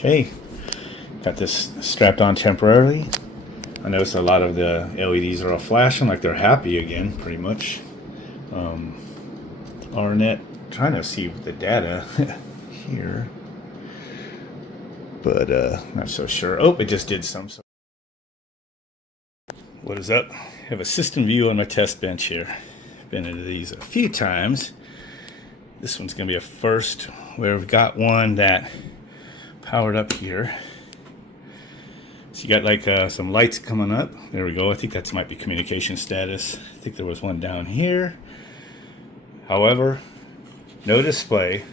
Okay, got this strapped on temporarily. I noticed a lot of the LEDs are all flashing like they're happy again, pretty much. RNet, trying to see the data here, but not so sure. Oh, it just did some. So what is up? I have a SystemVu on my test bench here. Been into these a few times. This one's going to be a first where we've got one that powered up here. So you got like some lights coming up. There we go. I think that might be communication status. I think there was one down here. However, no display,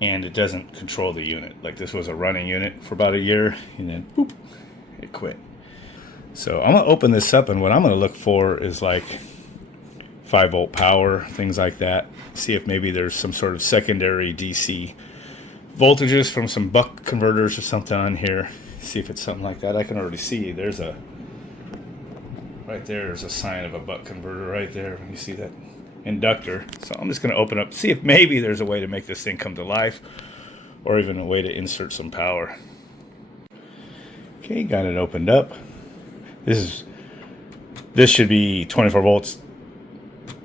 and it doesn't control the unit. Like this was a running unit for about a year, and then boop, it quit. So I'm gonna open this up, and what I'm gonna look for is like 5-volt power, things like that. See if maybe there's some sort of secondary DC voltages from some buck converters or something on here. See if it's something like that. I can already see there's a right there's a sign of a buck converter right there when you see that inductor. So I'm just going to open up, see if maybe there's a way to make this thing come to life, or even a way to insert some power. Okay, got it opened up. This should be 24 volts,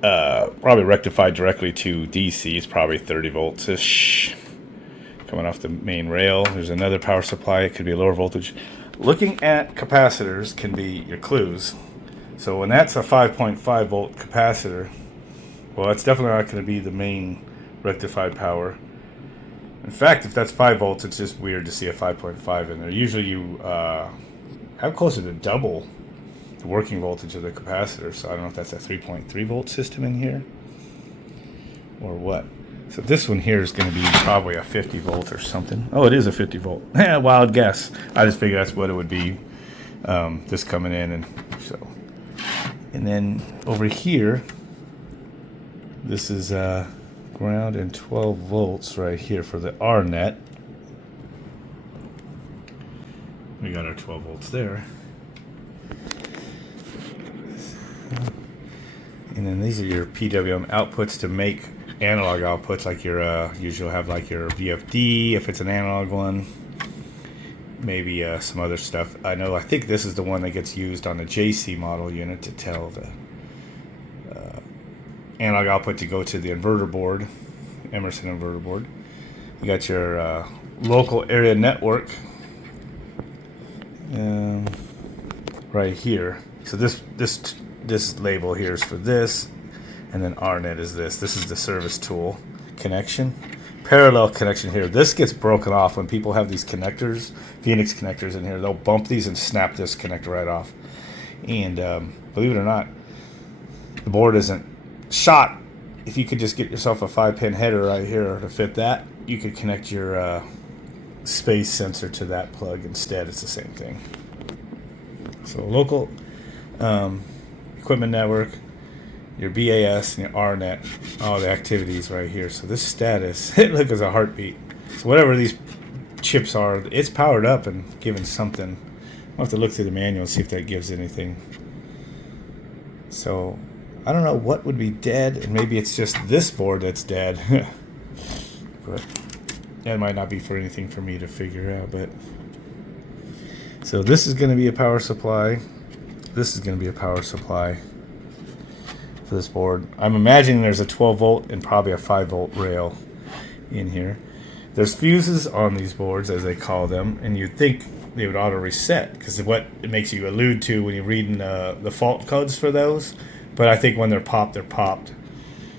probably rectified directly to DC. It's probably 30 volts ish coming off the main rail. There's another power supply. It could be a lower voltage. Looking at capacitors can be your clues. So when that's a 5.5 volt capacitor, well, that's definitely not going to be the main rectified power. In fact, if that's 5 volts, it's just weird to see a 5.5 in there. Usually you have closer to double the working voltage of the capacitor. So I don't know if that's a 3.3 volt system in here or what. So this one here is going to be probably a 50 volt or something. Oh, it is a 50 volt. Wild guess. I just figured that's what it would be. This coming in, and so. And then over here, this is ground and 12 volts right here for the RNet. We got our 12 volts there. And then these are your PWM outputs to make analog outputs, like your usually have like your VFD if it's an analog one. Maybe some other stuff. I think this is the one that gets used on the JC model unit to tell the analog output to go to the inverter board, Emerson inverter board. You got your local area network right here. So this label here is for this, and then RNet is this. This is the service tool connection. Parallel connection here. This gets broken off when people have these connectors, Phoenix connectors in here. They'll bump these and snap this connector right off. And believe it or not, the board isn't shot. If you could just get yourself a 5-pin header right here to fit that, you could connect your space sensor to that plug instead. It's the same thing. So local equipment network, your BAS and your RNet, all the activities right here. So this status, it looks as a heartbeat. So whatever these chips are, it's powered up and given something. I'll have to look through the manual and see if that gives anything. So I don't know what would be dead, and maybe it's just this board that's dead. But that might not be for anything for me to figure out. But so this is going to be a power supply. This is going to be a power supply for this board. I'm imagining there's a 12 volt and probably a 5 volt rail in here. There's fuses on these boards, as they call them, and you'd think they would auto reset because of what it makes you allude to when you're reading the fault codes for those. But I think when they're popped, they're popped.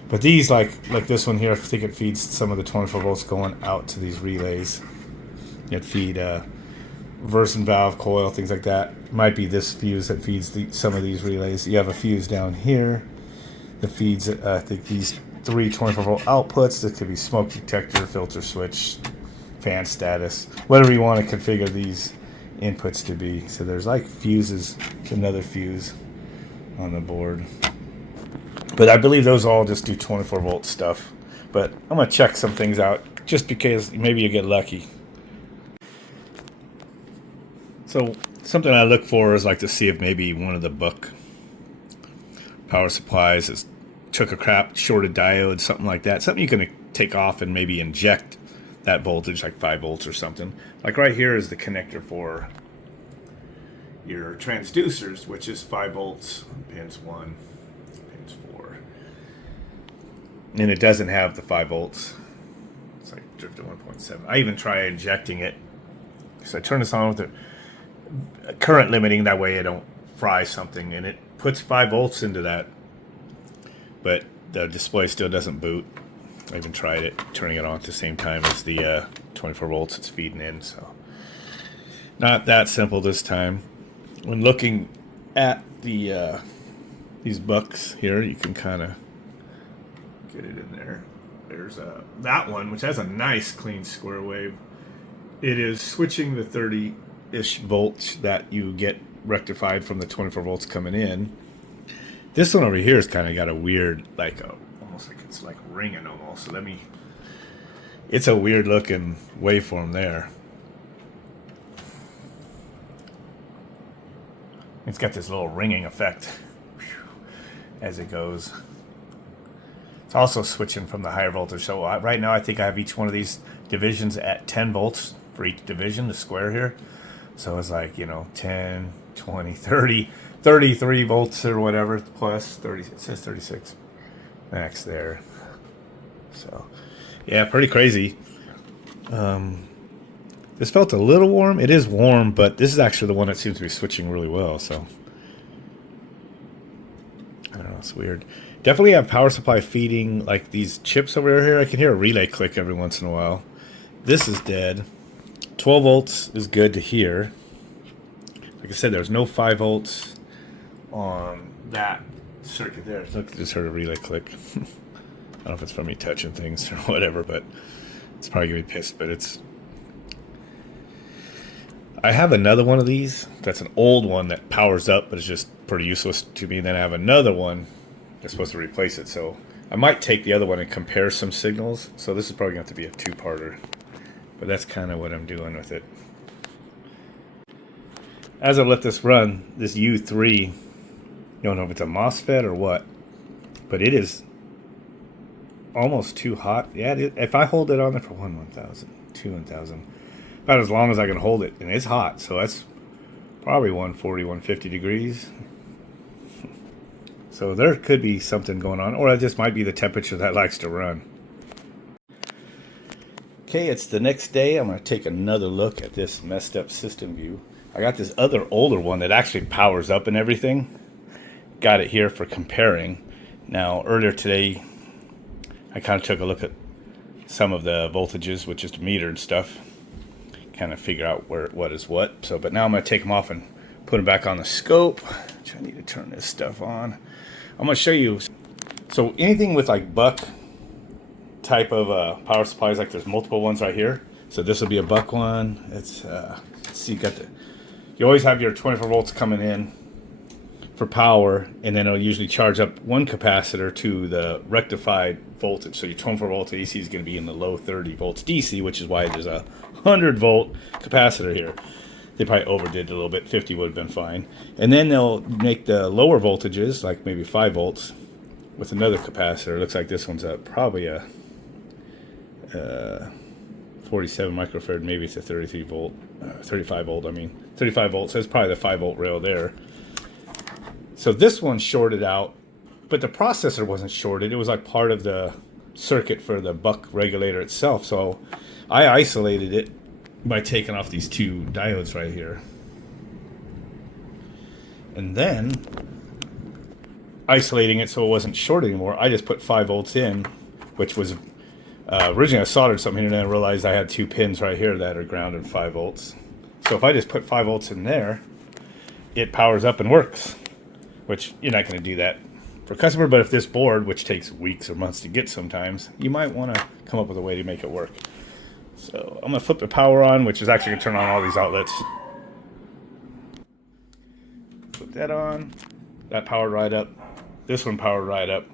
But these, like this one here, I think it feeds some of the 24 volts going out to these relays. It feed Verson valve coil, things like that. Might be this fuse that feeds some of these relays. You have a fuse down here that feeds, I think, these 3 24 volt outputs. That could be smoke detector, filter switch, fan status, whatever you want to configure these inputs to be. So there's like fuses, another fuse on the board. But I believe those all just do 24 volt stuff. But I'm going to check some things out just because maybe you get lucky. So something I look for is like to see if maybe one of the buck power supplies is took a crap, shorted diode, something like that. Something you can take off and maybe inject that voltage, like 5 volts or something. Like right here is the connector for your transducers, which is 5 volts, pins 1, pins 4. And it doesn't have the 5 volts. It's like drifted 1.7. I even try injecting it. So I turn this on with the current limiting, that way I don't fry something, and it puts 5 volts into that, but the display still doesn't boot. I even tried it, turning it on at the same time as the 24 volts it's feeding in, so not that simple this time. When looking at the these bucks here, you can kind of get it in there. There's that one, which has a nice clean square wave. It is switching the 30-ish volts that you get rectified from the 24 volts coming in. This one over here has kind of got a weird, like almost like it's like ringing almost. So it's a weird looking waveform there. It's got this little ringing effect as it goes. It's also switching from the higher voltage. So right now I think I have each one of these divisions at 10 volts for each division, the square here. So it's like, 10, 20, 30, 33 volts or whatever, plus 30, it says 36 max there. So yeah, pretty crazy. This felt a little warm. It is warm, but this is actually the one that seems to be switching really well. So I don't know, it's weird. Definitely have power supply feeding like these chips over here. I can hear a relay click every once in a while. This is dead. 12 volts is good to hear. Like I said, there's no 5 volts on that circuit there. Look, I just heard a relay click. I don't know if it's from me touching things or whatever, but it's probably gonna be pissed. But I have another one of these that's an old one that powers up, but it's just pretty useless to me. And then I have another one that's supposed to replace it. So I might take the other one and compare some signals. So this is probably going to have to be a two-parter. But that's kind of what I'm doing with it. As I let this run, this U3, you don't know if it's a MOSFET or what, but it is almost too hot. Yeah, if I hold it on there for 1,000, 2,000, about as long as I can hold it, and it's hot, so that's probably 140, 150 degrees. So there could be something going on, or it just might be the temperature that likes to run. Okay, it's the next day. I'm going to take another look at this messed up SystemVu. I got this other older one that actually powers up and everything. Got it here for comparing. Now, earlier today, I kind of took a look at some of the voltages with just a meter and stuff. Kind of figure out what is what. So, but now I'm going to take them off and put them back on the scope. Which I need to turn this stuff on. I'm going to show you. So anything with like buck type of power supplies, like there's multiple ones right here. So this will be a buck one. It's see, you always have your 24 volts coming in for power, and then it'll usually charge up one capacitor to the rectified voltage. So your 24 volts AC is going to be in the low 30 volts DC, which is why there's a 100 volt capacitor here. They probably overdid it a little bit. 50 would have been fine. And then they'll make the lower voltages, like maybe 5 volts, with another capacitor. It looks like this one's probably a 47 microfarad. Maybe it's a 33 volt, 35 volt. I mean, 35 volts. So it's probably the 5 volt rail there. So this one's shorted out, but the processor wasn't shorted. It was like part of the circuit for the buck regulator itself. So I isolated it by taking off these two diodes right here. And then isolating it so it wasn't short anymore, I just put 5 volts in, which was originally I soldered something here, and then I realized I had 2 pins right here that are grounded 5 volts. So if I just put 5 volts in there, it powers up and works, which you're not going to do that for a customer. But if this board, which takes weeks or months to get sometimes, you might want to come up with a way to make it work. So I'm going to flip the power on, which is actually going to turn on all these outlets. Put that on. That powered right up. This one powered right up.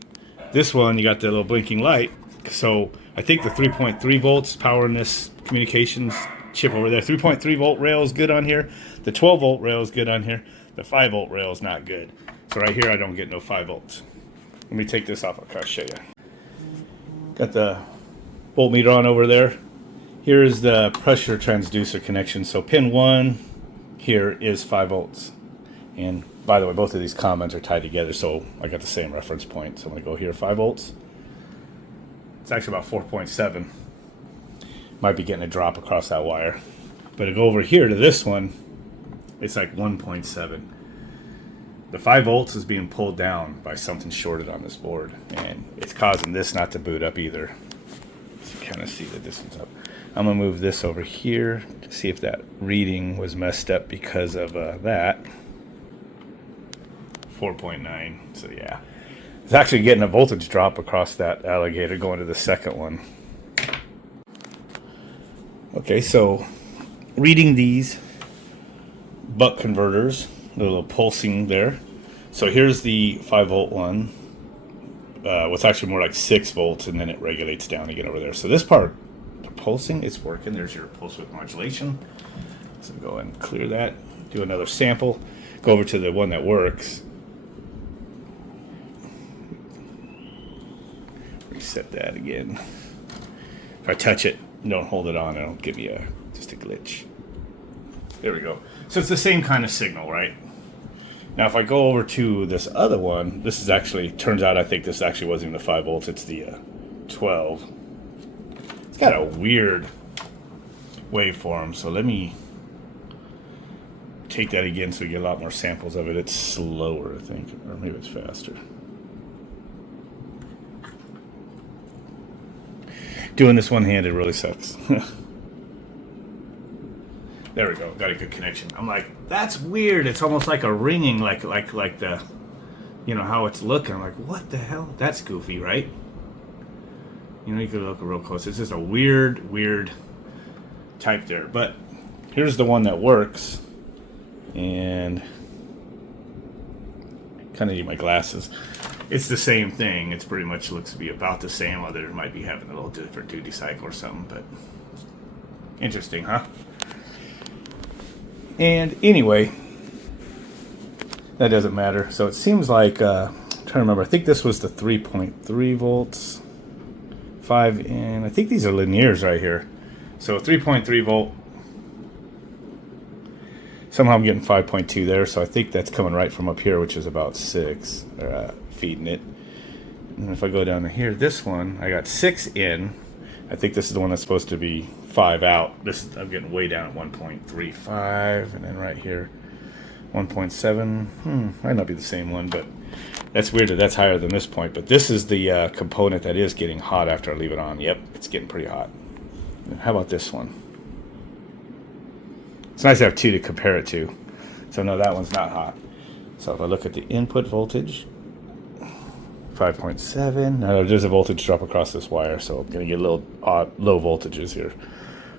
This one, you got the little blinking light. So I think the 3.3 volts powering this communications chip over there. 3.3 volt rail is good on here. The 12 volt rail is good on here. The 5 volt rail is not good. So right here I don't get no 5 volts. Let me take this off. I'll try to show you. Got the voltmeter on over there. Here is the pressure transducer connection. So pin 1 here is 5 volts. And by the way, both of these comments are tied together, so I got the same reference point. So I'm going to go here, 5 volts. It's actually about 4.7. Might be getting a drop across that wire. But to go over here to this one, it's like 1.7. The 5 volts is being pulled down by something shorted on this board, and it's causing this not to boot up either. So you kind of see that this one's up. I'm going to move this over here to see if that reading was messed up because of that. 4.9, so yeah. It's actually getting a voltage drop across that alligator going to the second one. Okay, so reading these buck converters, a little pulsing there. So here's the 5 volt one. What's actually more like 6 volts, and then it regulates down again over there. So this part, the pulsing, it's working. There's your pulse width modulation. So go and clear that. Do another sample. Go over to the one that works. Reset that again. If I touch it, don't hold it on, it'll give me just a glitch. There we go. So it's the same kind of signal, right? Now if I go over to this other one, this is actually, turns out I think this actually wasn't even the 5 volts, it's the 12. It's got a weird waveform, so let me take that again so we get a lot more samples of it. It's slower, I think, or maybe it's faster. Doing this one-handed really sucks. There we go. Got a good connection. I'm like, that's weird. It's almost like a ringing, like the, you know, how it's looking. I'm like, what the hell? That's goofy, right? You know, you could look real close. It's just a weird type there. But here's the one that works. And kind of need my glasses. It's the same thing. It's pretty much looks to be about the same, other than might be having a little different duty cycle or something, but interesting, huh? And anyway, that doesn't matter. So it seems like, I'm trying to remember, I think this was the 3.3 volts, 5, and I think these are linears right here. So 3.3 volt. Somehow I'm getting 5.2 there, so I think that's coming right from up here, which is about 6, feeding it. And if I go down to here, this one, I got 6 in. I think this is the one that's supposed to be 5 out. This I'm getting way down at 1.35, and then right here, 1.7. Might not be the same one, but that's weird that that's higher than this point. But this is the component that is getting hot after I leave it on. Yep, it's getting pretty hot. And how about this one? It's nice to have 2 to compare it to. So no, that one's not hot. So if I look at the input voltage, 5.7. Now there's a voltage drop across this wire, so I'm going to get a little low voltages here.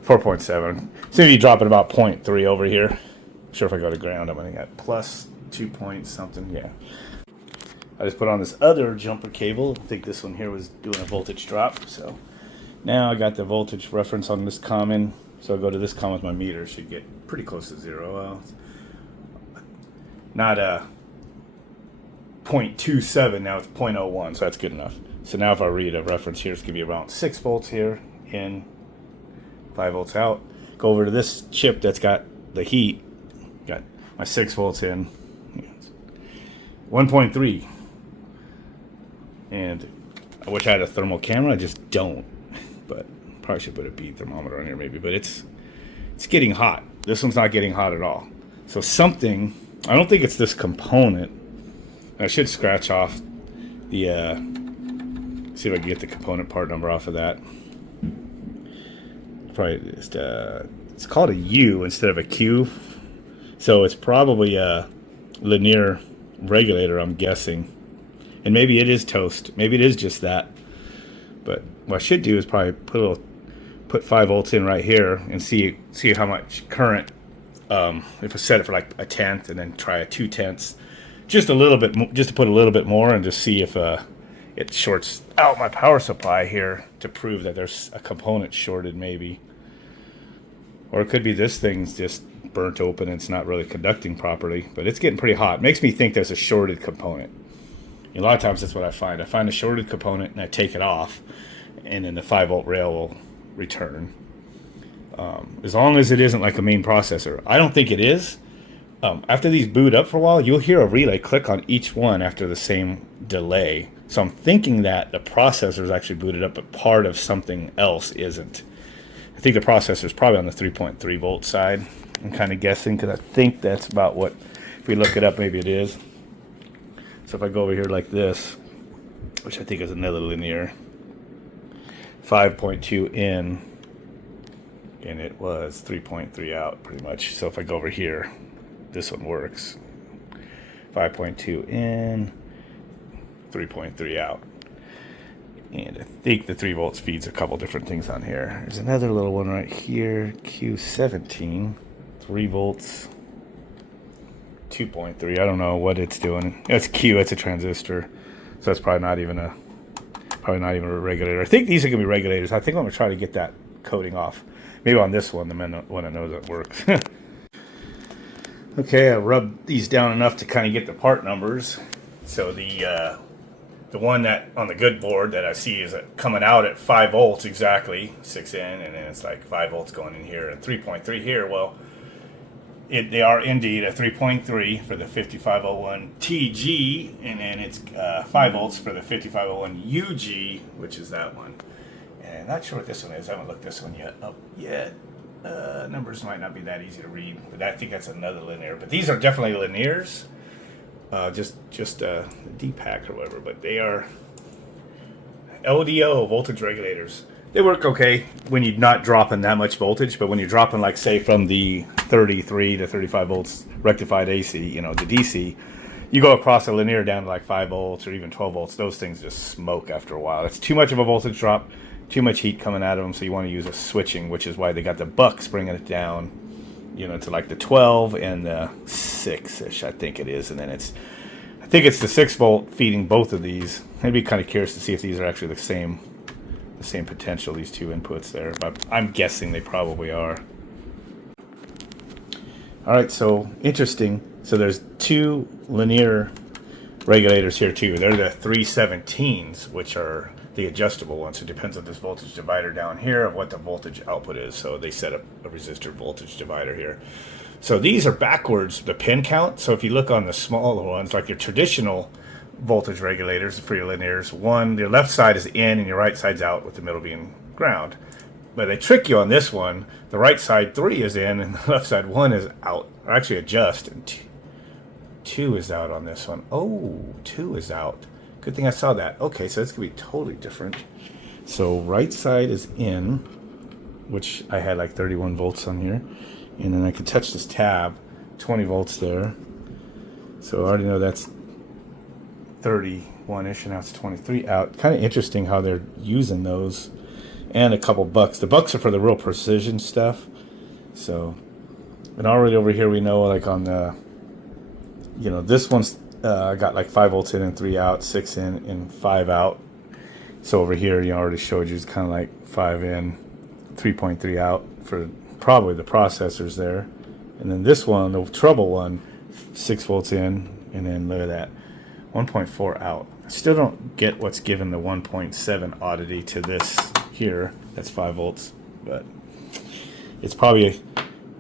4.7. So if you drop it about 0.3 over here. I'm sure if I go to ground, I'm going to get plus 2 point something. Yeah. I just put on this other jumper cable. I think this one here was doing a voltage drop. So now I got the voltage reference on this common. So I go to this common with my meter. Should get pretty close to 0. Not 0.27, now it's 0.01, so that's good enough. So now if I read a reference here, it's going to be around 6 volts here in, 5 volts out. Go over to this chip that's got the heat, got my 6 volts in, 1.3. And I wish I had a thermal camera, I just don't. But probably should put a bead thermometer on here maybe, but it's getting hot. This one's not getting hot at all. So something, I don't think it's this component. I should scratch off the, see if I can get the component part number off of that. Probably just, it's called a U instead of a Q. So it's probably a linear regulator, I'm guessing. And maybe it is toast. Maybe it is just that. But what I should do is probably put 5 volts in right here and see how much current, if I set it for like a tenth and then try a 2/10. Just a little bit, just to put a little bit more and just see if it shorts out my power supply here to prove that there's a component shorted maybe. Or it could be this thing's just burnt open and it's not really conducting properly, but it's getting pretty hot. It makes me think there's a shorted component. A lot of times that's what I find. I find a shorted component and I take it off and then the 5 volt rail will return. as long as it isn't like a main processor. I don't think it is. After these boot up for a while, you'll hear a relay click on each one after the same delay. So I'm thinking that the processor is actually booted up, but part of something else isn't. I think the processor is probably on the 3.3 volt side. I'm kind of guessing because I think that's about what, if we look it up, maybe it is. So if I go over here like this, which I think is another linear, 5.2 in, and it was 3.3 out pretty much. So if I go over here, this one works. 5.2 in, 3.3 out. And I think the 3 volts feeds a couple different things on here. There's another little one right here, Q17, 3 volts, 2.3. I don't know what it's doing. It's Q, it's a transistor. So that's probably not even a regulator. I think these are gonna be regulators. I think I'm gonna try to get that coating off. Maybe on this one, the one that knows it works. Okay, I rubbed these down enough to kind of get the part numbers. So the one that on the good board that I see is coming out at 5 volts exactly, 6 in, and then it's like 5 volts going in here and 3.3 here. Well, they are indeed a 3.3 for the 5501 TG, and then it's 5 volts for the 5501 UG, which is that one. And I'm not sure what this one is. I haven't looked this one up yet. Numbers might not be that easy to read, but I think that's another linear. But these are definitely linears, just a D-pack or whatever. But they are LDO voltage regulators. They work okay when you're not dropping that much voltage, but when you're dropping, like say from the 33 to 35 volts rectified AC, you know, the DC, you go across a linear down to like 5 volts or even 12 volts. Those things just smoke after a while. That's too much of a voltage drop. Too much heat coming out of them, so you want to use a switching, which is why they got the bucks bringing it down, you know, to like the 12 and the 6-ish, I think it is. And then I think it's the 6 volt feeding both of these. I'd be kind of curious to see if these are actually the same potential, these two inputs there, but I'm guessing they probably are. All right, so interesting. So there's 2 linear regulators here too. They're the 317s, which are the adjustable ones. So it depends on this voltage divider down here of what the voltage output is. So they set up a resistor voltage divider here. So these are backwards, the pin count. So if you look on the smaller ones, like your traditional voltage regulators for your linears, your left side is in and your right side's out, with the middle being ground. But they trick you on this one. The right side 3 is in and the left side 1 is out, or actually adjust, and 2 is out on this one. Oh, 2 is out. Good thing I saw that. Okay, so it's going to be totally different. So right side is in, which I had like 31 volts on here. And then I can touch this tab, 20 volts there. So I already know that's 31-ish, and now it's 23 out. Kind of interesting how they're using those. And a couple bucks. The bucks are for the real precision stuff. So, and already over here we know, like on the, you know, this one's got like 5 volts in and 3 out, 6 in and 5 out. So over here, you already showed you, it's kind of like 5 in, 3.3 out for probably the processors there. And then this one, the trouble one, 6 volts in, and then look at that, 1.4 out. I still don't get what's given the 1.7 oddity to this here. That's 5 volts, but it's probably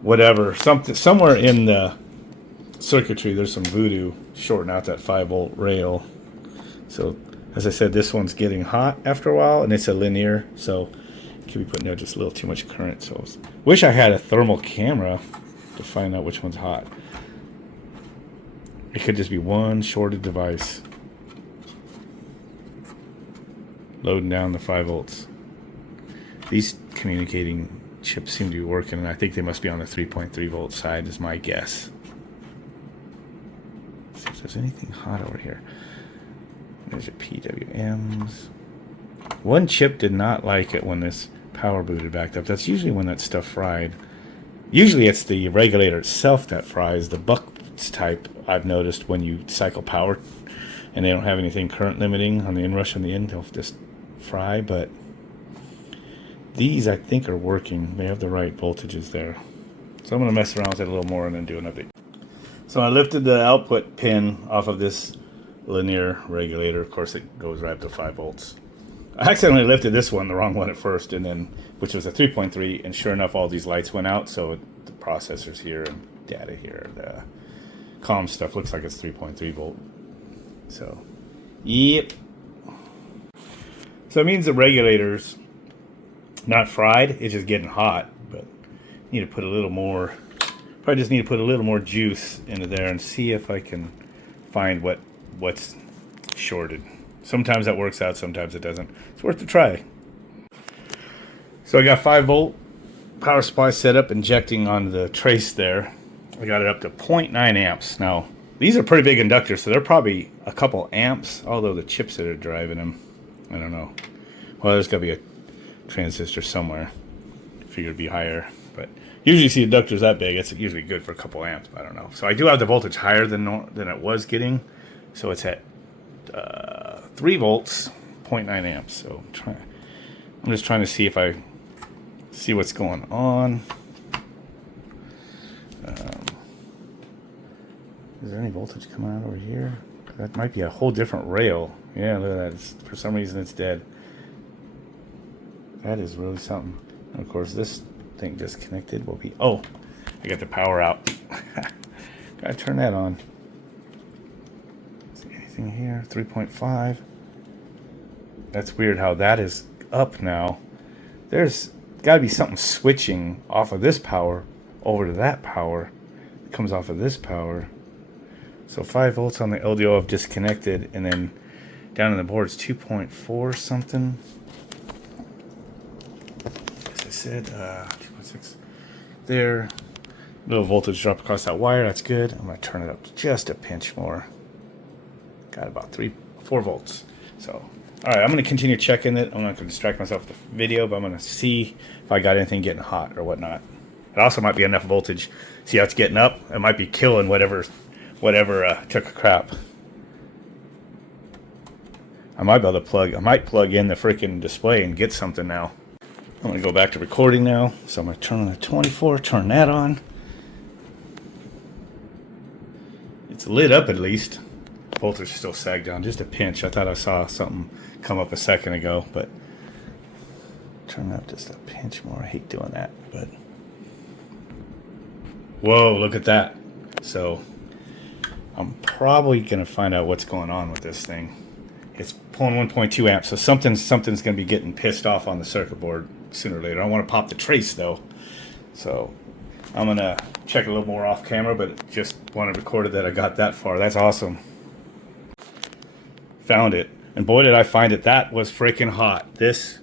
whatever, somewhere in the circuitry there's some voodoo shorting out that 5 volt rail. So as I said, this one's getting hot after a while, and it's a linear, so it could be putting out just a little too much current. So wish I had a thermal camera to find out which one's hot. It could just be one shorted device loading down the 5 volts. These communicating chips seem to be working, and I think they must be on the 3.3 volt side is my guess. See if there's anything hot over here. There's your PWMs. One chip did not like it when this power booted backed up. That's usually when that stuff fried. Usually it's the regulator itself that fries. The bucks type, I've noticed, when you cycle power and they don't have anything current limiting on the inrush on the end, they'll just fry. But these, I think, are working. They have the right voltages there. So I'm going to mess around with it a little more and then do an update. So I lifted the output pin off of this linear regulator. Of course, it goes right up to 5 volts. I accidentally lifted this one, the wrong one at first, and then, which was a 3.3, and sure enough, all these lights went out, so the processor's here and data here. The comm stuff looks like it's 3.3 volt. So, yep. So it means the regulator's not fried, it's just getting hot, but need to put a little more, probably just need to put a little more juice into there and see if I can find what's shorted. Sometimes that works out, sometimes it doesn't. It's worth a try. So I got 5-volt power supply set up, injecting on the trace there. I got it up to 0.9 amps. Now, these are pretty big inductors, so they're probably a couple amps, although the chips that are driving them, I don't know. Well, there's got to be a transistor somewhere. I figured it'd be higher, but usually you see inductors that big, it's usually good for a couple amps, but I don't know. So I do have the voltage higher than it was getting, so it's at 3 volts, 0.9 amps. So I'm just trying to see if I see what's going on. Is there any voltage coming out over here? That might be a whole different rail. Yeah, look at that. For some reason it's dead. That is really something. And of course this thing disconnected will be... Oh, I got the power out. Gotta turn that on. See anything here? 3.5. That's weird how that is up now. There's got to be something switching off of this power over to that power. It comes off of this power. So 5 volts on the LDO I've disconnected, and then down on the board it's 2.4 something. As I said, 2.6 there. Little voltage drop across that wire, that's good. I'm going to turn it up just a pinch more. Got about 4 volts. So, alright, I'm going to continue checking it. I'm not going to distract myself with the video, but I'm going to see if I got anything getting hot or whatnot. It also might be enough voltage. See how it's getting up? It might be killing whatever took a crap. I might be able to plug in the freaking display and get something now. I'm going to go back to recording now. So I'm going to turn on the 24, turn that on. It's lit up at least. Voltage still sagged down just a pinch. I thought I saw something come up a second ago, but turn up just a pinch more. I hate doing that, but whoa, look at that. So I'm probably going to find out what's going on with this thing. It's pulling 1.2 amps, so something's going to be getting pissed off on the circuit board sooner or later. I want to pop the trace though, so I'm going to check a little more off camera, but just want to record it that I got that far. That's awesome. Found it, and boy did I find it. That was freaking hot. This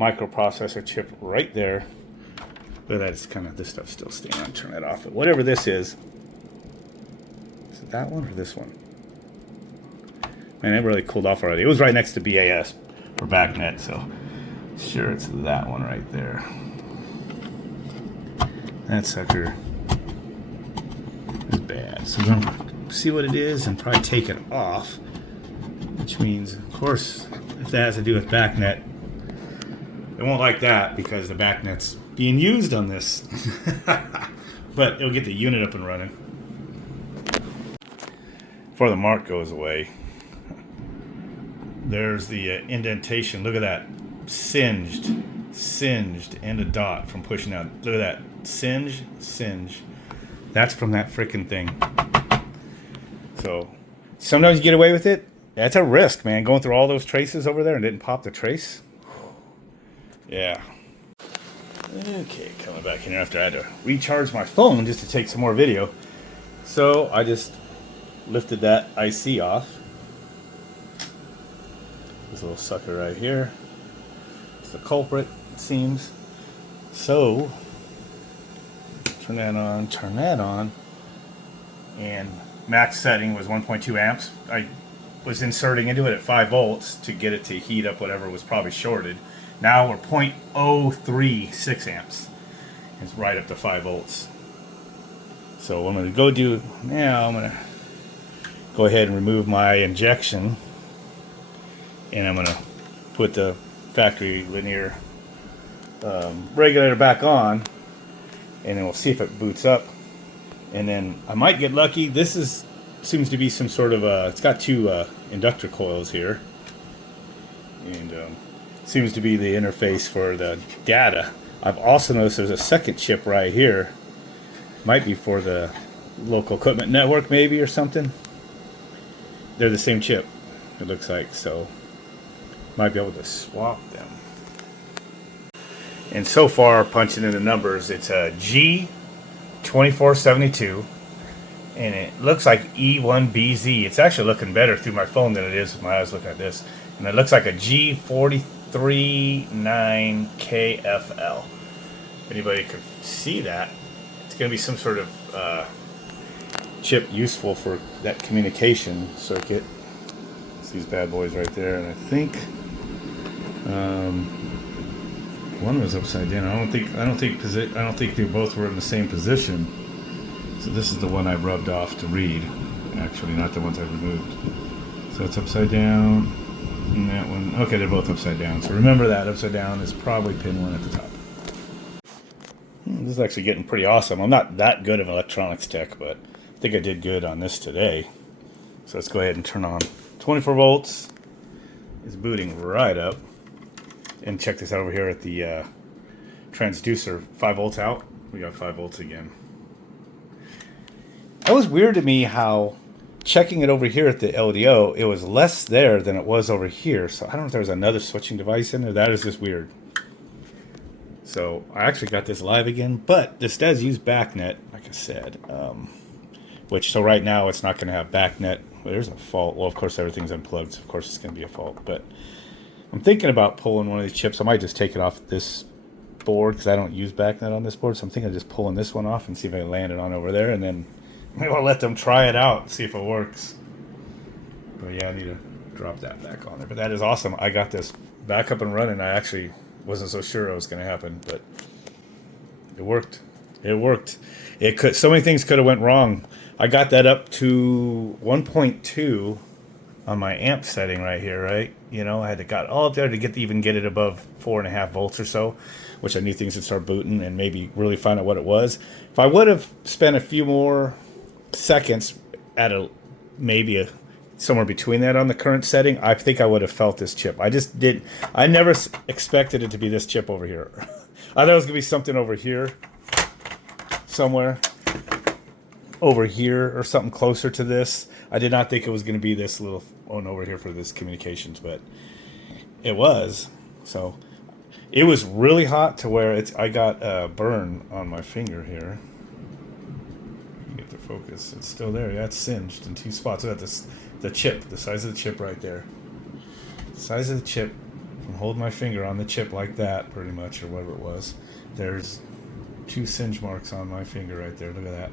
microprocessor chip right there. Look at that, it's kind of, this stuff's still staying on. Turn that off, but whatever this is it that one or this one? Man, it really cooled off already. It was right next to BAS for BACnet, so sure it's that one right there. That sucker is bad. So we're going to see what it is and probably take it off, which means, of course, if that has to do with BACnet, it won't like that because the BACnet's being used on this. But it'll get the unit up and running before the mark goes away. There's the indentation. Look at that. Singed, and a dot from pushing out. Look at that. Singe. That's from that freaking thing. So sometimes you get away with it. That's a risk, man. Going through all those traces over there and didn't pop the trace. Yeah. Okay, coming back in here after I had to recharge my phone just to take some more video. So I just lifted that IC off. This little sucker right here. It's the culprit, it seems. So turn that on, and max setting was 1.2 amps. I was inserting into it at 5 volts to get it to heat up whatever was probably shorted. Now we're 0.036 amps. It's right up to 5 volts. So what I'm going to go do now, I'm going to go ahead and remove my injection, and I'm going to put the factory linear regulator back on, and then we'll see if it boots up. And then I might get lucky. This seems to be some sort of it's got 2 inductor coils here, and seems to be the interface for the data. I've also noticed there's a second chip right here. Might be for the local equipment network maybe or something. They're the same chip, it looks like, so might be able to swap them. And so far, punching in the numbers, it's a G2472, and it looks like E1BZ. It's actually looking better through my phone than it is with my eyes looking at this. And it looks like a G439KFL. If anybody could see that, it's going to be some sort of chip useful for that communication circuit. It's these bad boys right there, and I think one was upside down. I don't think they both were in the same position. So this is the one I rubbed off to read, actually, not the ones I removed. So it's upside down, and that one. Okay, they're both upside down. So remember that upside down is probably pin 1 at the top. This is actually getting pretty awesome. I'm not that good of an electronics tech, but I think I did good on this today. So let's go ahead and turn on 24 volts. It's booting right up. And check this out over here at the transducer. 5 volts out. We got 5 volts again. That was weird to me how checking it over here at the LDO, it was less there than it was over here. So I don't know if there was another switching device in there. That is just weird. So I actually got this live again, but this does use BACnet, like I said. So right now it's not going to have BACnet. Well, there's a fault. Well, of course everything's unplugged, so of course it's going to be a fault. But I'm thinking about pulling one of these chips. I might just take it off this board because I don't use BACnet on this board. So I'm thinking of just pulling this one off and see if I can land it on over there, and then maybe I'll let them try it out and see if it works. But yeah, I need to drop that back on there. But that is awesome. I got this back up and running. I actually wasn't so sure it was going to happen, but it worked. It worked. It could. So many things could have went wrong. I got that up to 1.2 on my amp setting right here, right? You know, I had to got all up there to even get it above 4.5 volts or so, which I knew things would start booting and maybe really find out what it was. If I would have spent a few more seconds at maybe somewhere between that on the current setting, I think I would have felt this chip. I never expected it to be this chip over here. I thought it was going to be something over here, somewhere over here or something closer to this. I did not think it was going to be this little one over here for this communications, but it was. So it was really hot to where I got a burn on my finger here. Get the focus. It's still there. Yeah, it's singed in 2 spots. Look at this. The chip, the size of the chip right there. The size of the chip. And hold my finger on the chip like that, pretty much, or whatever it was. There's 2 singe marks on my finger right there. Look at that.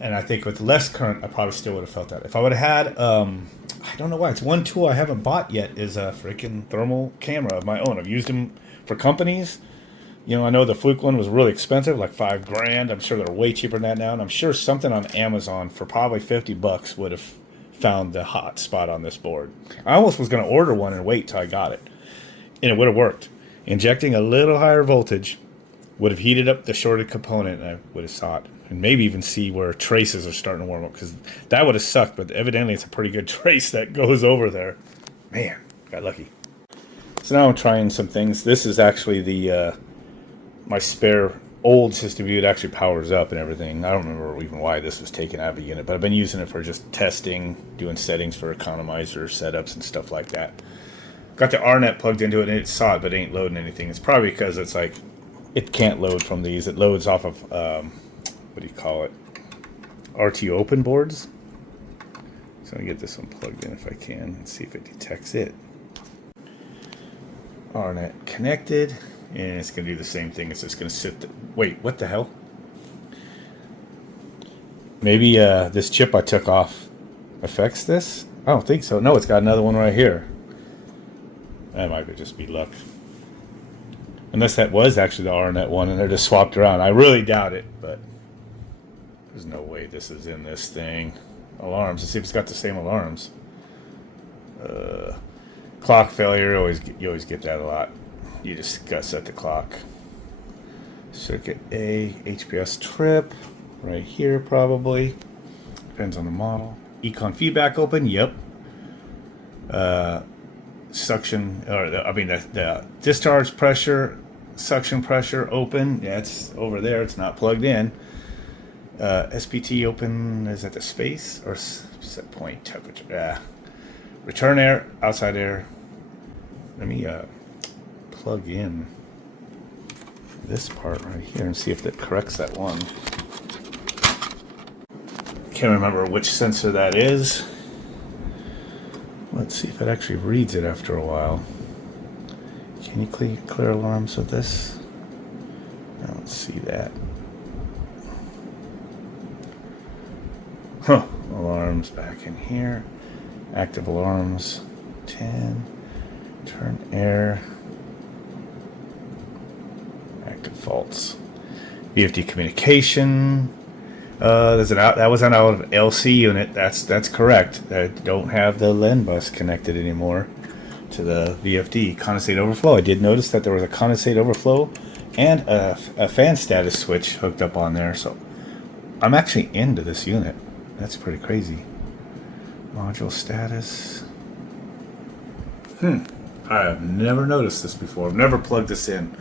And I think with less current, I probably still would have felt that. If I would have had, I don't know why, it's one tool I haven't bought yet is a freaking thermal camera of my own. I've used them for companies. You know, I know the Fluke one was really expensive, like $5,000. I'm sure they're way cheaper than that now. And I'm sure something on Amazon for probably $50 would have found the hot spot on this board. I almost was going to order one and wait till I got it. And it would have worked. Injecting a little higher voltage would have heated up the shorted component, and I would have saw it. And maybe even see where traces are starting to warm up, because that would have sucked, but evidently it's a pretty good trace that goes over there. Man, got lucky. So now I'm trying some things. This is actually the my spare old SystemVu. It actually powers up and everything. I don't remember even why this was taken out of the unit, but I've been using it for just testing, doing settings for economizer setups and stuff like that. Got the RNet plugged into it, and it saw it, but it ain't loading anything. It's probably because it's like, it can't load from these. It loads off of, what do you call it? RT open boards. So I'm going to get this one plugged in if I can and see if it detects it. RNet connected, and it's going to do the same thing. It's just going to sit. Wait, what the hell? Maybe this chip I took off affects this? I don't think so. No, it's got another one right here. That might just be luck. Unless that was actually the RNet one and they're just swapped around. I really doubt it, but there's no way this is in this thing. Alarms. Let's see if it's got the same alarms. Clock failure. You always get that a lot. You just got to set the clock. Circuit A, HPS trip. Right here probably. Depends on the model. Econ feedback open. Yep. suction, or the discharge pressure, suction pressure open. Yeah, it's over there. It's not plugged in. SPT open, is that the space or set point temperature? Return air, outside air. Let me plug in this part right here and see if that corrects that one. Can't remember which sensor that is. Let's see if it actually reads it after a while. Can you clear alarms with this? I don't see that. Huh. Alarms back in here. Active alarms. 10. Turn air. Active faults. VFD communication. That was an out of LC unit. That's correct. I don't have the LAN bus connected anymore to the VFD condensate overflow. I did notice that there was a condensate overflow and a fan status switch hooked up on there. So I'm actually into this unit. That's pretty crazy. Module status. I have never noticed this before. I've never plugged this in.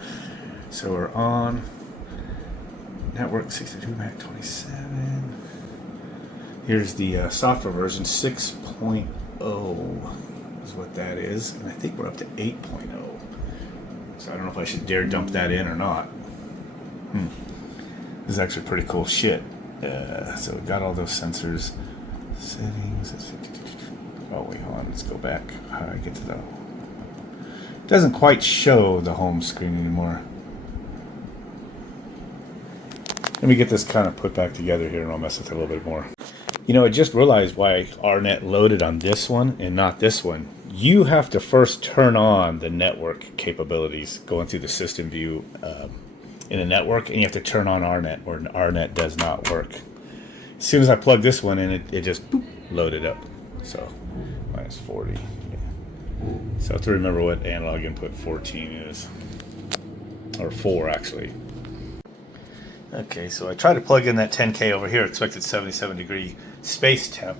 So we're on network 62 Mac 27. Here's the software version 6.0 is what that is. And I think we're up to 8.0. So I don't know if I should dare dump that in or not. This is actually pretty cool shit. So we got all those sensors. Settings. Oh wait, hold on. Let's go back. How do I get to that? It doesn't quite show the home screen anymore. Let me get this kind of put back together here and I'll mess with it a little bit more. You know, I just realized why RNet loaded on this one and not this one. You have to first turn on the network capabilities going through the SystemVu in the network, and you have to turn on RNet, or RNet does not work. As soon as I plug this one in, it just boop, loaded up. So minus 40. So I have to remember what analog input 14 is, or 4 actually. Okay, so I tried to plug in that 10K over here, expected 77-degree space temp,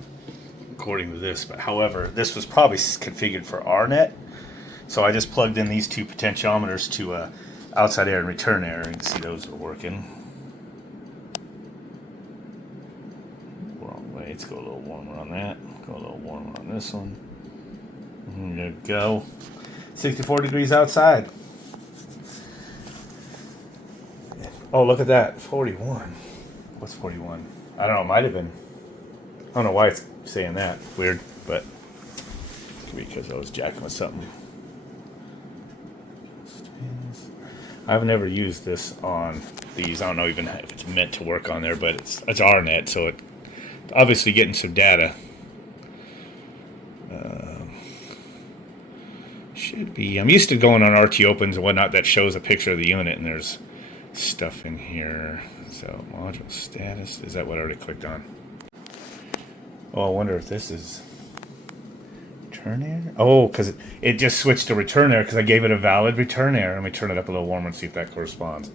according to this. But however, this was probably configured for RNet, so I just plugged in these two potentiometers to outside air and return air, and you can see those are working. Wrong way. Let's go a little warmer on that. Go a little warmer on this one. There we go. 64 degrees outside. Oh, look at that. 41. What's 41? I don't know. It might have been. I don't know why it's saying that. Weird, but it could be because I was jacking with something. I've never used this on these. I don't know even if it's meant to work on there, but it's RNet, so it obviously getting some data. Should be. I'm used to going on RT Opens and whatnot that shows a picture of the unit, and there's stuff in here. So module status, is that what I already clicked on? Oh, I wonder if this is return air. Oh, because it just switched to return air because I gave it a valid return air. Let me turn it up a little warmer and see if that corresponds.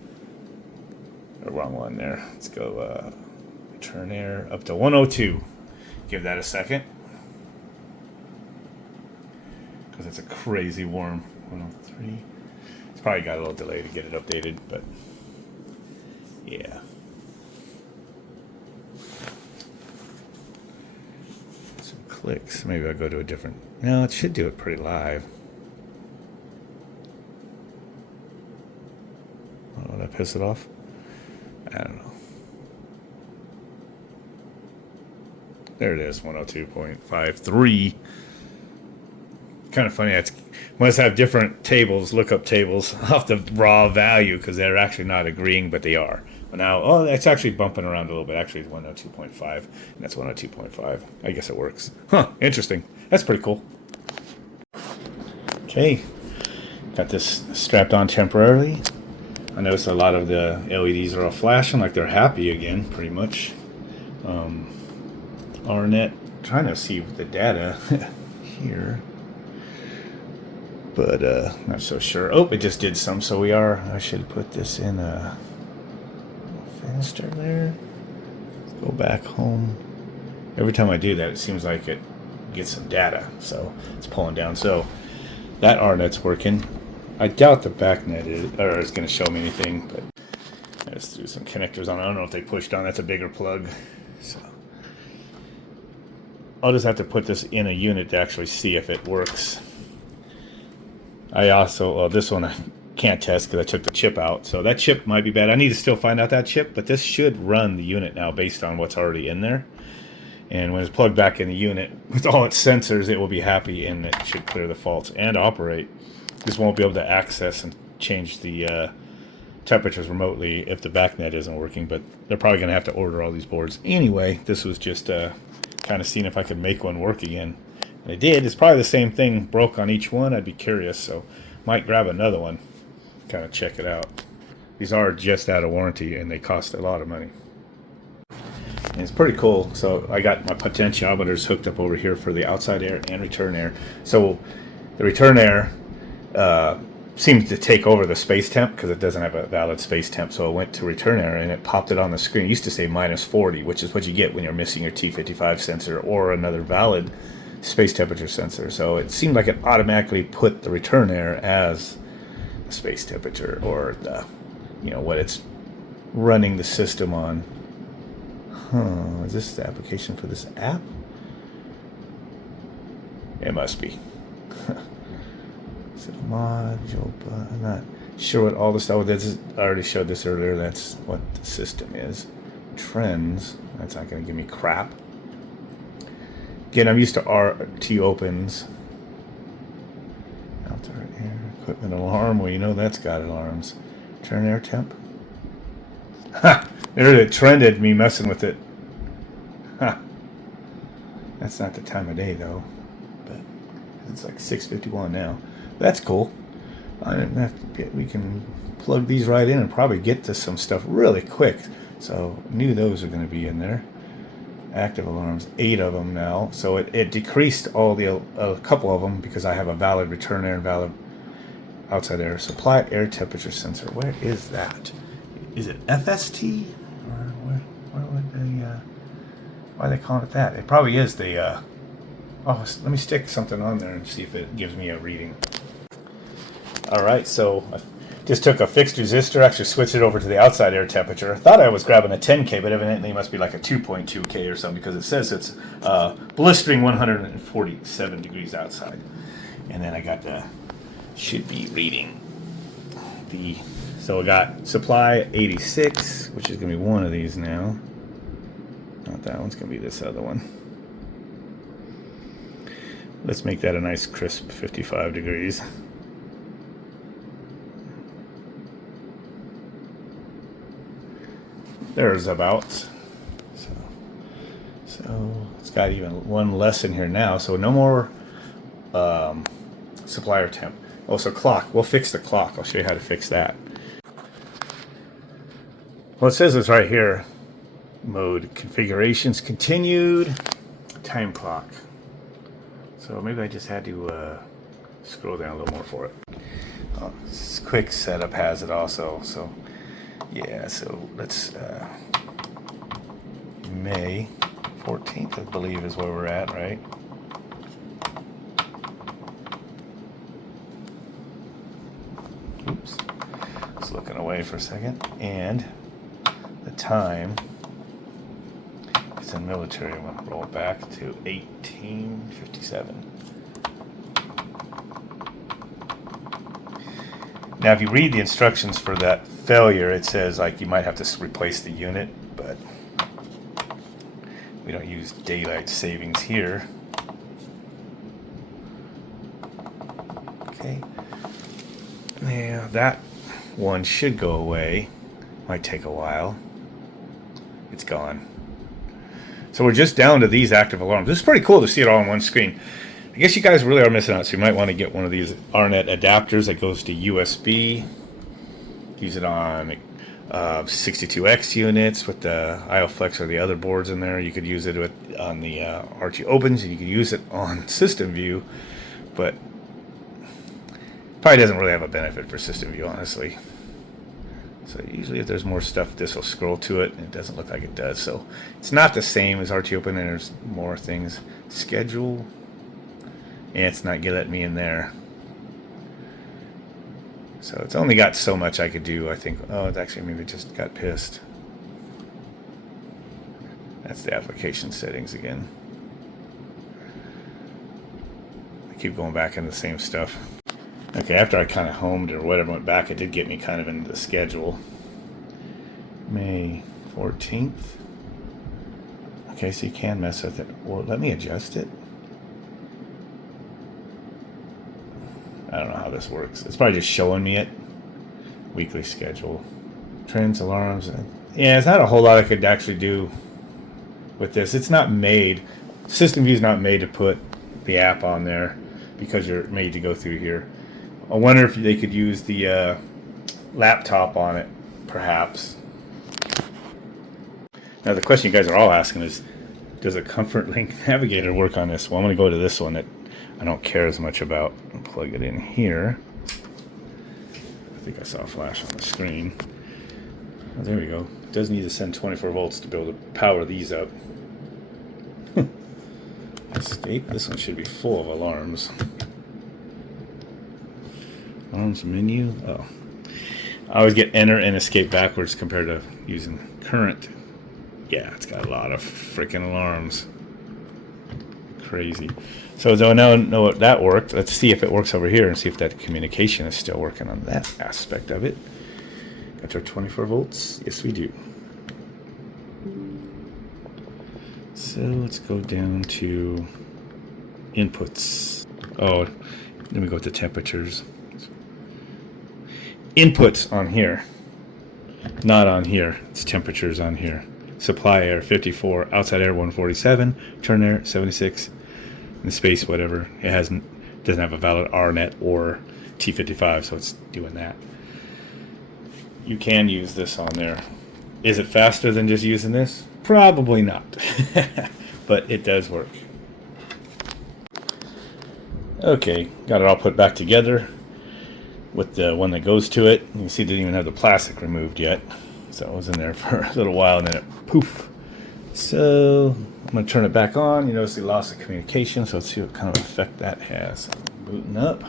The wrong one there. Let's go return air up to 102. Give that a second, because it's a crazy warm. 103. It's probably got a little delay to get it updated, but yeah. Some clicks. Maybe I'll go to a different. No, it should do it pretty live. Oh, did I piss it off? I don't know. There it is, 102.53. Kind of funny. It must have different tables, lookup tables off the raw value because they're actually not agreeing, but they are. But now, oh, it's actually bumping around a little bit. Actually, it's 102.5, and that's 102.5. I guess it works. Huh, interesting. That's pretty cool. Okay, got this strapped on temporarily. I noticed a lot of the LEDs are all flashing like they're happy again, pretty much. RNet, trying to see the data here, but not so sure. Oh, it just did some, so we are. I should put this in faster there. Let's go back home. Every time I do that, it seems like it gets some data, so it's pulling down. So that RNet's working. I doubt the back net is going to show me anything, but I just threw some connectors on. I don't know if they pushed on. That's a bigger plug. So I'll just have to put this in a unit to actually see if it works. I also, this one I can't test because I took the chip out. So that chip might be bad. I need to still find out that chip, but this should run the unit now based on what's already in there. And when it's plugged back in the unit with all its sensors, it will be happy and it should clear the faults and operate. Just won't be able to access and change the temperatures remotely if the backnet isn't working, but they're probably going to have to order all these boards. Anyway, this was just kind of seeing if I could make one work again. And I did. It's probably the same thing broke on each one. I'd be curious, so might grab another one, kind of check it out. These are just out of warranty and they cost a lot of money. And it's pretty cool. So I got my potentiometers hooked up over here for the outside air and return air. So the return air seems to take over the space temp because it doesn't have a valid space temp. So I went to return air and it popped it on the screen. It used to say -40, which is what you get when you're missing your T55 sensor or another valid space temperature sensor. So it seemed like it automatically put the return air as the space temperature or the, what it's running the system on. Is this the application for this app? It must be. So module, but I'm not sure what all this stuff is. I already showed this earlier. That's what the system is. Trends. That's not going to give me crap. Again, I'm used to RT opens. Outdoor air equipment alarm. Well, that's got alarms. Turn air temp. Ha! There it trended me messing with it. Ha! That's not the time of day though. But it's like 6:51 now. That's cool. I didn't have to we can plug these right in and probably get to some stuff really quick. So I knew those are going to be in there. Active alarms, 8 of them now. So it decreased a couple of them because I have a valid return air and valid outside air. Supply air temperature sensor. Where is that? Is it FST? Or where would they, why are they calling it that? It probably is the, let me stick something on there and see if it gives me a reading. Alright, so I just took a fixed resistor, actually switched it over to the outside air temperature. I thought I was grabbing a 10K, but evidently it must be like a 2.2K or something because it says it's blistering 147 degrees outside. And then I got should be reading so I got supply 86, which is going to be one of these now. Not that one's going to be this other one. Let's make that a nice crisp 55 degrees. There's about. So it's got even one less in here now. So no more supplier temp. Oh, so clock. We'll fix the clock. I'll show you how to fix that. Well, it says it's right here. Mode configurations continued. Time clock. So maybe I just had to scroll down a little more for it. This quick setup has it also. So yeah, so let's May 14th, I believe, is where we're at, right? Oops. Just looking away for a second. And the time, it's in military. I'm going to roll it back to 1857. Now, if you read the instructions for that failure, it says like you might have to replace the unit, but we don't use daylight savings here. Okay. Now that one should go away. Might take a while. It's gone. So we're just down to these active alarms. This is pretty cool to see it all on one screen. I guess you guys really are missing out, so you might want to get one of these RNet adapters that goes to USB. Use it on 62X units with the IOFlex or the other boards in there. You could use it on the RT Opens, and you could use it on SystemVu, but probably doesn't really have a benefit for SystemVu, honestly. So usually if there's more stuff, this will scroll to it, and it doesn't look like it does. So it's not the same as RT Open, and there's more things. Schedule. And it's not going to let me in there. So it's only got so much I could do, I think. Oh, it's actually maybe just got pissed. That's the application settings again. I keep going back into the same stuff. Okay, after I kind of homed or whatever went back, it did get me kind of into the schedule. May 14th. Okay, so you can mess with it. Well, let me adjust it. I don't know how this works. It's probably just showing me it. Weekly schedule. Trends, alarms. Yeah, it's not a whole lot I could actually do with this. It's not made. SystemVu is not made to put the app on there because you're made to go through here. I wonder if they could use the laptop on it, perhaps. Now the question you guys are all asking is, does a Comfort Link Navigator work on this? Well, I'm going to go to this one that I don't care as much about and plug it in here. I think I saw a flash on the screen. Oh, there we go. It does need to send 24 volts to be able to power these up. Escape. This one should be full of alarms. Alarms menu. Oh. I always get enter and escape backwards compared to using current. Yeah, it's got a lot of freaking alarms. Crazy. So do I now know that worked? Let's see if it works over here and see if that communication is still working on that aspect of it. Got our 24 volts? Yes, we do. So let's go down to inputs. Oh, then we go to temperatures. Inputs on here. Not on here. It's temperatures on here. Supply air 54, outside air 147, turn air 76, and space whatever. It doesn't have a valid RNet or T55, so it's doing that. You can use this on there. Is it faster than just using this? Probably not, but it does work. Okay, got it all put back together with the one that goes to it. You can see it didn't even have the plastic removed yet. So it was in there for a little while and then it poof. So I'm going to turn it back on. You notice the loss of communication, so let's see what kind of effect that has. Booting up.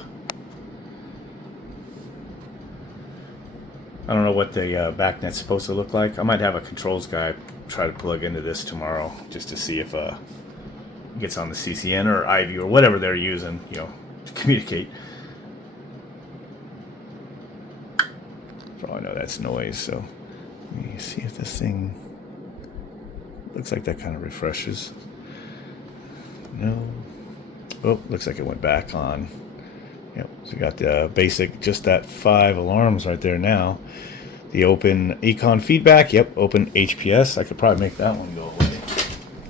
I don't know what the backnet's supposed to look like. I might have a controls guy try to plug into this tomorrow just to see if it gets on the CCN or iView or whatever they're using, to communicate. For all I know, that's noise, so let me see if this thing looks like that kind of refreshes. No. Oh, looks like it went back on. Yep, so we got the basic, just that 5 alarms right there now. The open econ feedback, yep, open HPS. I could probably make that one go away.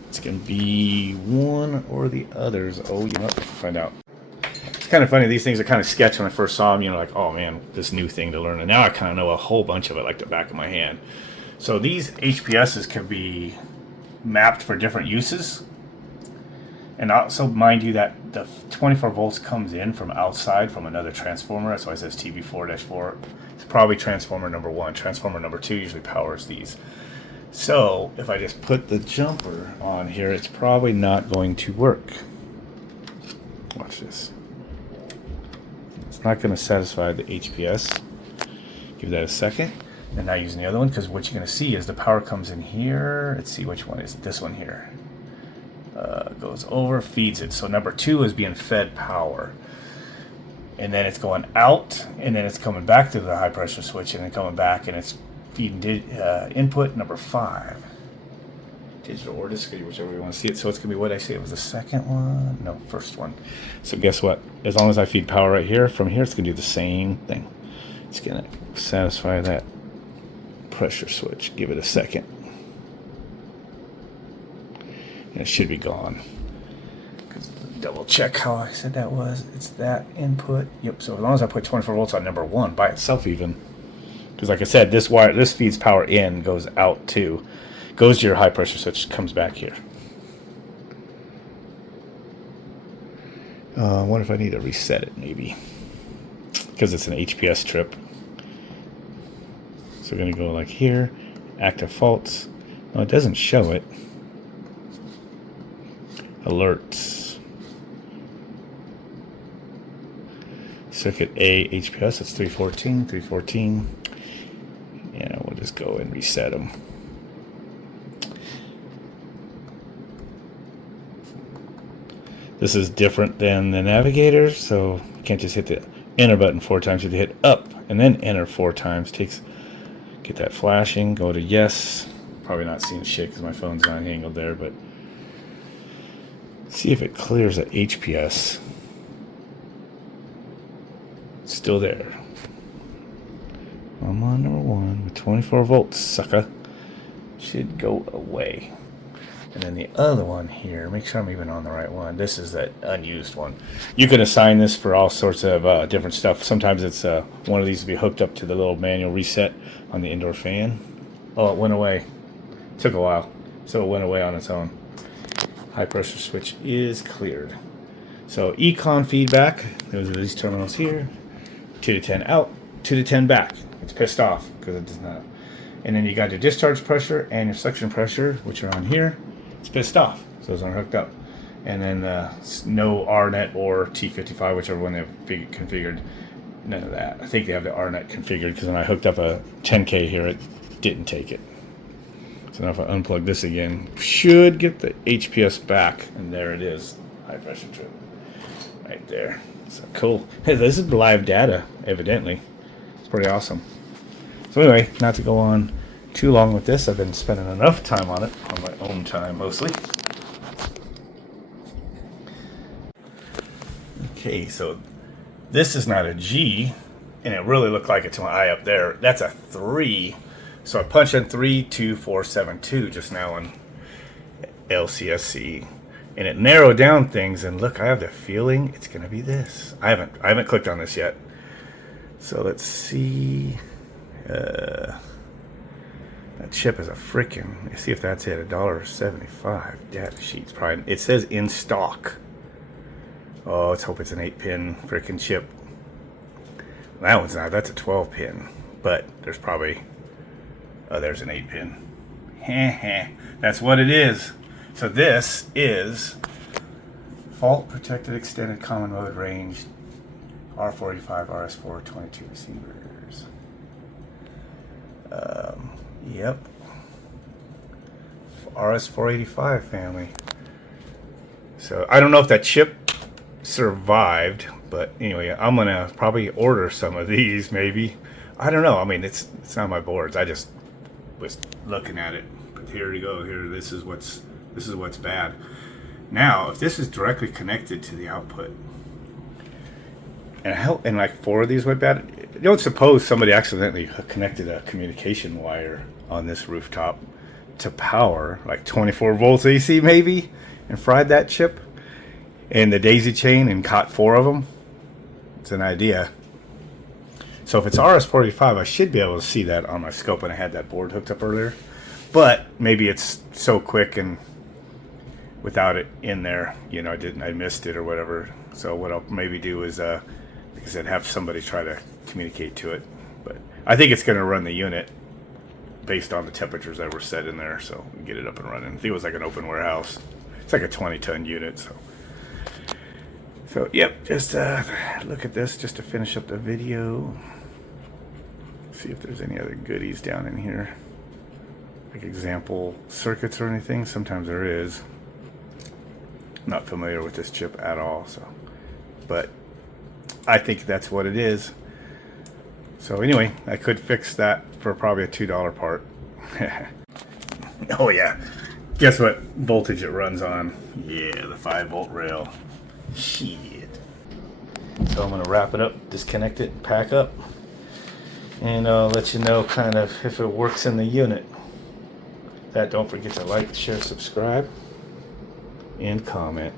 It's going to be one or the others. Oh, you know what? Find out. It's kind of funny. These things are kind of sketch when I first saw them. Like, oh man, this new thing to learn. And now I kind of know a whole bunch of it like the back of my hand. So these HPSs can be mapped for different uses. And also, mind you, that the 24 volts comes in from outside from another transformer. That's why it says TB4-4. It's probably transformer number 1. Transformer number 2 usually powers these. So if I just put the jumper on here, it's probably not going to work. Watch this. It's not going to satisfy the HPS. Give that a second. And now using the other one, because what you're going to see is the power comes in here. Let's see which one is it. This one here. Goes over, feeds it. So number 2 is being fed power. And then it's going out, and then it's coming back to the high pressure switch, and then coming back, and it's feeding input number 5. Digital or discrete, whichever you want to see it. So it's going to be what I say. It was the second one? No, first one. So guess what? As long as I feed power right here, from here, it's going to do the same thing. It's going to satisfy that pressure switch. Give it a second. And it should be gone. Double check how I said that was. It's that input. Yep. So as long as I put 24 volts on number 1 by itself, even, because like I said, this wire, this feeds power in, goes out too, goes to your high pressure switch, comes back here. I wonder if I need to reset it, maybe, because it's an HPS trip. So we're gonna go like here, active faults. No, it doesn't show it. Alerts. circuit A HPS. It's 314, 314. And we'll just go and reset them. This is different than the navigator, so you can't just hit the enter button 4 times. You have to hit up and then enter 4 times. Get that flashing, go to yes. Probably not seeing shit because my phone's not angled there, but see if it clears at HPS. It's still there. I'm on number 1 with 24 volts, sucker. Should go away. And then the other one here, make sure I'm even on the right one. This is that unused one. You can assign this for all sorts of different stuff. Sometimes it's one of these to be hooked up to the little manual reset on the indoor fan. Oh, it went away. Took a while, so it went away on its own. High pressure switch is cleared. So econ feedback, those are these terminals here. 2 to 10 out, 2 to 10 back. It's pissed off because it does not. And then you got your discharge pressure and your suction pressure, which are on here. It's pissed off, so those aren't hooked up. And then no RNet or T55, whichever one they've configured. None of that. I think they have the RNet configured because when I hooked up a 10K here, it didn't take it. So now if I unplug this again, should get the HPS back, and there it is, high pressure trip, right there. So cool. Hey, this is live data, evidently. It's pretty awesome. So anyway, not to go on too long with this, I've been spending enough time on it, on my own time mostly. Okay, so this is not a G, and it really looked like it to my eye up there. That's a 3. So I punched in 32472 just now on LCSC, and it narrowed down things. And look, I have the feeling it's going to be this. I haven't clicked on this yet. So let's see. That chip is a freaking. Let's see if that's it. $1.75. Data sheets. Probably. It says in stock. Oh, let's hope it's an 8-pin freaking chip. That one's not. That's a 12-pin. But there's probably. Oh, there's an 8-pin. That's what it is. So this is fault protected extended common mode range R485 RS4 22 receivers. Yep. RS485 family. So I don't know if that chip survived, but anyway, I'm gonna probably order some of these. Maybe, I don't know. I mean, it's not my boards. I just was looking at it. But here you go. Here, this is what's bad. Now, if this is directly connected to the output, and like 4 of these went bad, you don't suppose somebody accidentally connected a communication wire on this rooftop to power like 24 volts AC maybe, and fried that chip and the daisy chain and caught 4 of them. It's an idea. So if it's RS485, I should be able to see that on my scope when I had that board hooked up earlier. But maybe it's so quick and without it in there, you know, I missed it or whatever. So what I'll maybe do is, like I said, have somebody try to communicate to it. But I think it's going to run the unit based on the temperatures that were set in there, so we can get it up and running. I think it was like an open warehouse. It's like a 20-ton unit, so yep, just look at this just to finish up the video. See if there's any other goodies down in here, like example circuits or anything. Sometimes there is. Not familiar with this chip at all, so, but I think that's what it is. So anyway, I could fix that for probably a $2 part. Oh yeah, guess what voltage it runs on? Yeah, the 5-volt rail. Shit. So I'm gonna wrap it up, disconnect it, pack up, and I'll let you know kind of if it works in the unit. That, don't forget to like, share, subscribe, and comment.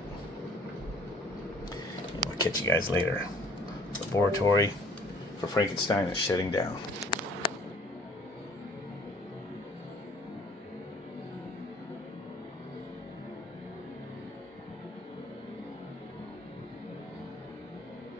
And we'll catch you guys later. Laboratory for Frankenstein is shutting down.